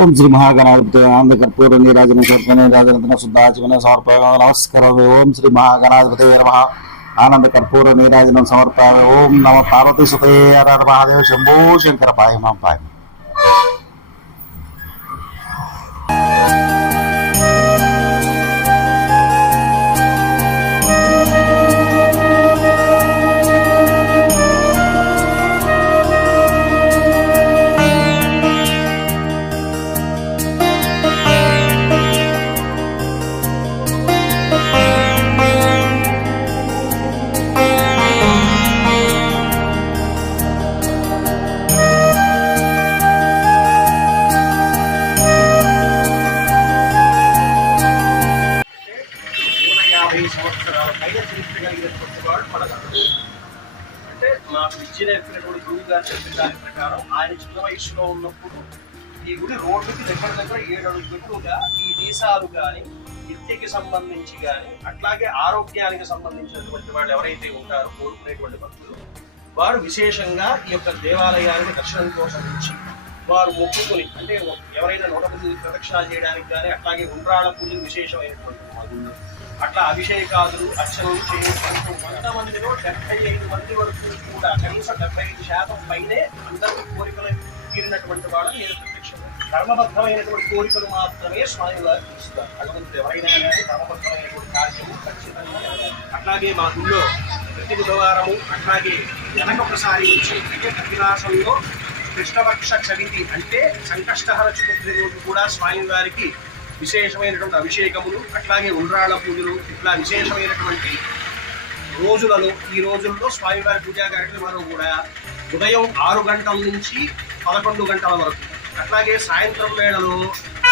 ఓం శ్రీ మహాగణాధిపతి ఆనంద కర్పూర నీరాజన సర్పణ నీరాజన శుద్ధాచమన సమర్పయ నమస్కారం ఓం శ్రీ మహాగణాధిపతి నమ. ఆనంద కర్పూర నీరాజనం సమర్పయ ఓం నమ. పార్వతీ సుతే హర మహాదేవ శంభో శంకర పాయ పాయమ. సంవత్సరాల పైన వాడు అంటే నాకు విద్య నేర్పినటువంటి గురువు గారు చెప్పిన దాని ప్రకారం ఆయన చిన్న వయసులో ఉన్నప్పుడు ఈ గుడి రోడ్డుకి దగ్గర దగ్గర ఏడు అడుగులుగా ఈ దేశాలు కానీ విద్యకి సంబంధించి కానీ అట్లాగే ఆరోగ్యానికి సంబంధించినటువంటి వాళ్ళు ఎవరైతే ఉంటారో కోరుకునేటువంటి భక్తులు వారు విశేషంగా ఈ యొక్క దేవాలయానికి దర్శనం కోసం వచ్చి వారు మొక్కుకొని అంటే ఎవరైనా నూట తొమ్మిది ప్రదక్షిణాలు చేయడానికి కానీ అట్లాగే ఉండ్రాళ్ళ పూజలు విశేషమైనటువంటి అట్లా అభిషేకాదులు అర్చనలు చేయించుకుంటూ వంద మందిలో డెబ్బై ఐదు మంది వరకు కూడా కనీసం డెబ్బై ఐదు శాతం పైనే అందరికీ కోరికలు తీరినటువంటి వాళ్ళని నేను ప్రత్యక్షం ధర్మబద్ధమైనటువంటి కోరికలు మాత్రమే స్వామి వారు తీరుస్తారు. అటువంటి ఎవరైనా కానీ ధర్మబద్ధమైనటువంటి కార్యము ఖచ్చితంగా అట్లాగే మా గుళ్ళో ప్రతి బుధవారము అట్లాగే వెనక ఒకసారి వచ్చి అంటే కపిలాసంలో కృష్ణపక్ష చవితి అంటే సంకష్టహర చతుర్థి రోజు కూడా స్వామి వారికి విశేషమైనటువంటి అభిషేకములు అట్లాగే ఉండ్రాళ్ళ పూజలు ఇట్లా విశేషమైనటువంటి రోజులలో ఈ రోజుల్లో స్వామివారి పూజా కార్యక్రమాలు కూడా ఉదయం ఆరు గంటల నుంచి పదకొండు గంటల వరకు. అట్లాగే సాయంత్రం వేళలో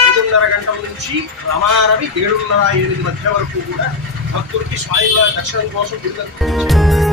ఐదున్నర గంటల నుంచి రమారవి ఏడున్నర ఎనిమిది మధ్య వరకు కూడా భక్తులకి స్వామివారి దర్శనం కోసం గుడికి